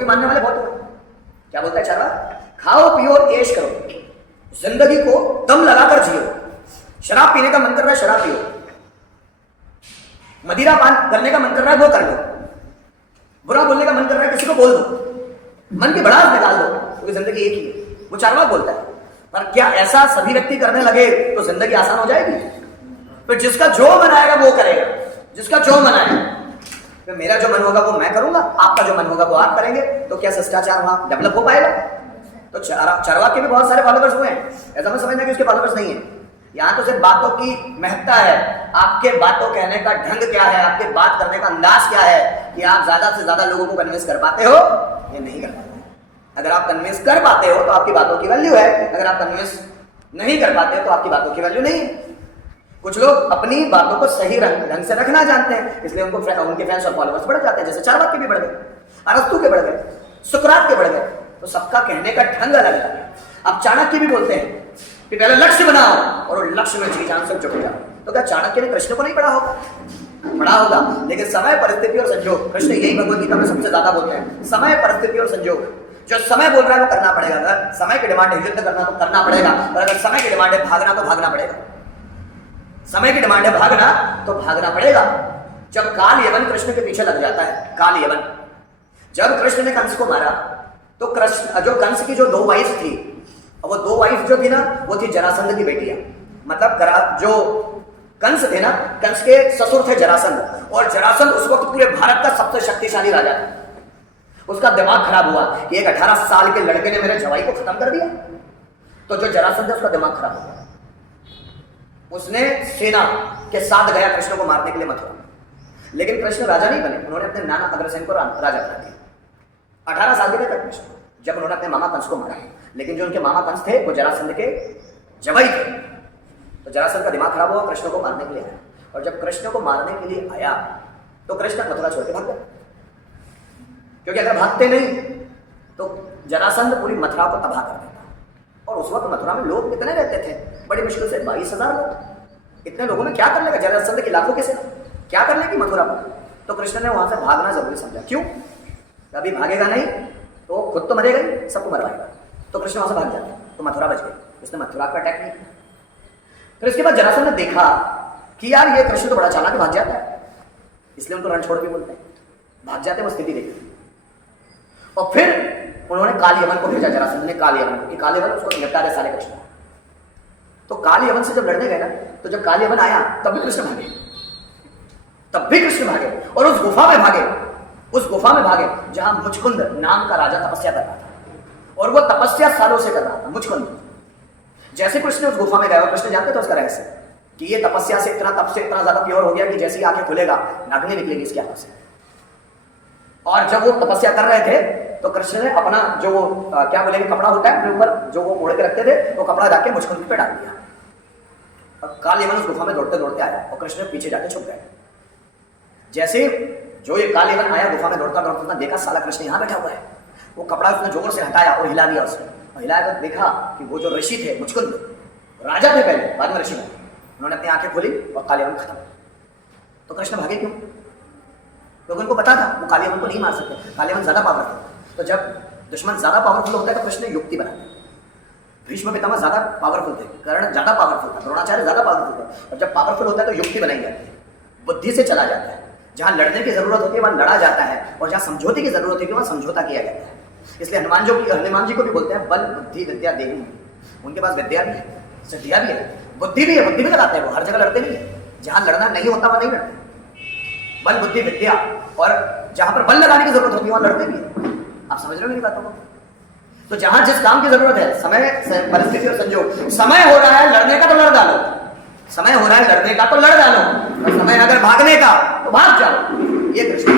भी मानने वाले बहुत हुए। क्या बोलता है चारवा? खाओ पियो और ऐश करो, जिंदगी को दम लगाकर जियो। शराब पीने का मन कर रहा है शराब पियो, मदिरा पान करने का मन कर रहा है वो कर लो, बुरा बोलने का मन कर रहा है किसी को बोल दो, मन की भड़ास निकाल दो, क्योंकि जिंदगी एक ही है। वो चारवाक बोलता है। पर क्या ऐसा सभी व्यक्ति करने लगे तो जिंदगी आसान हो जाएगी? तो जिसका जो मन आएगा वो करेगा, जिसका जो मन आएगा। तो मेरा जो मन होगा वो मैं करूंगा, आपका जो मन होगा वो आप करेंगे, तो क्या शिष्टाचार वहां डेवलप हो पाएगा? तो चारवाक के भी बहुत सारे फॉलोवर्स हुए हैं, ऐसा मैं समझना कि उसके फॉलोवर्स नहीं है। यहां तो सिर्फ बातों की महत्ता है, आपके बातों कहने का ढंग क्या है, आपके बात करने का अंदाज क्या है, कि आप ज्यादा से ज्यादा लोगों को कन्विंस कर पाते हो या नहीं कर पाते। अगर आप कन्विंस कर पाते हो तो आपकी बातों की वैल्यू है, अगर आप कन्विंस नहीं कर पाते तो आपकी बातों की वैल्यू नहीं है। कुछ लोग अपनी बातों को सही ढंग से रखना जानते हैं, इसलिए उनके फैंस और फॉलोवर्स बढ़ जाते हैं। जैसे चारवाक के भी बढ़ गए, अरस्तु के बढ़ गए, सुकरात के बढ़ गए। तो सबका कहने का ढंग अलग है। अब चाणक्य भी बोलते हैं कि पहले लक्ष्य बनाओ और लक्ष्य में जी जान से जुट जाओ। तो क्या चाणक्य ने कृष्ण को नहीं पढ़ा होगा? पढ़ा होगा, लेकिन समय, परिस्थिति और संजोग, कृष्ण यही भगवत गीता में सबसे ज्यादा बोलते हैं, समय, परिस्थिति और संजोग। जो समय बोल रहा है वो करना पड़ेगा। अगर समय की डिमांड है युद्ध करना तो करना पड़ेगा, और अगर समय की डिमांड है भागना तो भागना पड़ेगा। समय की डिमांड है भागना तो भागना पड़ेगा। जब काल यवन कृष्ण के पीछे लग जाता है, काल यवन, जब कृष्ण ने कंस को मारा तो कृष्ण जो कंस की जो दो वाइफ थी, वो दो वाइफ जो थी ना वो थी जरासंध की बेटियां। मतलब जो कंस थे ना, कंस के ससुर थे जरासंध, और जरासंध उस वक्त पूरे भारत का सबसे शक्तिशाली राजा था। उसका दिमाग खराब हुआ कि एक 18 साल के लड़के ने मेरे जवाई को खत्म कर दिया। तो जो जरासंध है उसका दिमाग खराब हो गया, उसने सेना के साथ गया कृष्ण को मारने के लिए मथुरा। लेकिन कृष्ण राजा नहीं बने, उन्होंने अपने नाना अग्रसेन को राजा बना दिया। 18 साल के थे कृष्ण जब उन्होंने अपने मामा कंस को मारा। लेकिन जो उनके मामा कंस थे वो जरासंध के जवाई थे। तो जरासंध का दिमाग खराब हुआ, कृष्ण को मारने के लिए आया। और जब कृष्ण को मारने के लिए आया तो कृष्ण मथुरा छोड़ के भाग गए, क्योंकि अगर भागते नहीं तो जरासंध पूरी मथुरा को तबाह कर देता। और उस वक्त मथुरा में लोग कितने रहते थे? बड़ी मुश्किल से 22,000 लोग। इतने लोगों ने क्या कर लेगा? जरासंध की लाखों के सेना क्या कर लेगी मथुरा पर? तो कृष्ण ने वहां से भागना जरूरी समझा। क्यों? अभी भागेगा नहीं तो खुद तो मरेगा ही, सबको मरवाएगा। तो कृष्ण वहां से भाग जाते, तो मथुरा बच गई। उसने मथुरा का अटैक नहीं किया। फिर इसके बाद जरासंध ने देखा कि यार ये कृष्ण तो बड़ा चालाक भाग जाता है, इसलिए उनको रण छोड़ के बोलते हैं, भाग जाते हैं। वो स्थिति देखी और फिर उन्होंने काल यवन को भेजा। जरासंध ने काल यवन कि काल यवन उसको निपटा दे सारे कृष्ण। तो काल यवन से जब लड़ने गए ना, तो जब काल यवन आया तब भी कृष्ण भागे, तब भी कृष्ण भागे और उस गुफा में भागे, उस गुफा में भागे जहां मुचकुंद नाम का राजा तपस्या कर रहा था। और वो तपस्या सालों से कर रहा था, मुचकुंद। जैसे कृष्ण उस गुफा में गया, और कृष्ण जानते थे उसका रहस्य कि ये तपस्या से इतना, तप से इतना ज्यादा प्योर हो गया कि जैसे ही आंखें खुलेगा नागनी निकलेगी इसकी आंखों से। और जब वो तपस्या कर रहे थे तो कृष्ण ने अपना जो वो क्या बोलेंगे कपड़ा होता है अपने ऊपर जो वो ओढ़ के रखते थे, वो कपड़ा जाके मुचकुंद पे डाल दिया। और काल यवन उस गुफा में दौड़ते दौड़ते आया और कृष्ण पीछे जाके छुप गए। जैसे जो ये काल यवन आया गुफा में दौड़ता दौड़ता, देखा साला कृष्ण यहाँ बैठा हुआ है। वो कपड़ा उसने जोर से हटाया और हिला दिया उसने, और हिलाया तो देखा कि वो जो ऋषि थे, मुचकुंद राजा थे पहले, बाद में ऋषि बने। उन्होंने अपनी आंखें खोली और काल यवन खत्म। तो कृष्ण भागे क्यों? क्योंकि उनको पता था वो काल यवन को नहीं मार सकते, काल यवन ज्यादा पावरफुल था। तो जब दुश्मन ज्यादा पावरफुल होता है तो कृष्ण ने युक्ति बनाई। भीष्म पितामह ज्यादा पावरफुल थे, कर्ण ज्यादा पावरफुल था, द्रोणाचार्य ज्यादा पावरफुल थे। और जब पावरफुल होता है तो युक्ति बनाई जाती है, बुद्धि से चला जाता है। जहां लड़ने की जरूरत होती है वहां लड़ा जाता है, और जहां समझौते की जरूरत होती है वहां समझौता किया जाता है। इसलिए हनुमान जी को भी बोलते हैं बल बुद्धि विद्या देहु। उनके पास विद्या भी है, सिद्धियां भी है, बुद्धि भी है, बुद्धि भी लगाते हैं। वो हर जगह लड़ते नहीं है, जहां लड़ना नहीं होता वहां नहीं लड़ते। बल बुद्धि विद्या, और जहां पर बल लगाने की जरूरत होती है वहां लड़ते भी है। आप समझ रहे हो मेरी बातों को? तो जहां जिस काम की जरूरत है, समय, परिस्थिति और संजोग। समय हो रहा है लड़ने का तो लड़ डालो, समय हो रहा है लड़ने का तो लड़ डालो, और समय अगर भागने का तो भाग जाओ। ये कृष्ण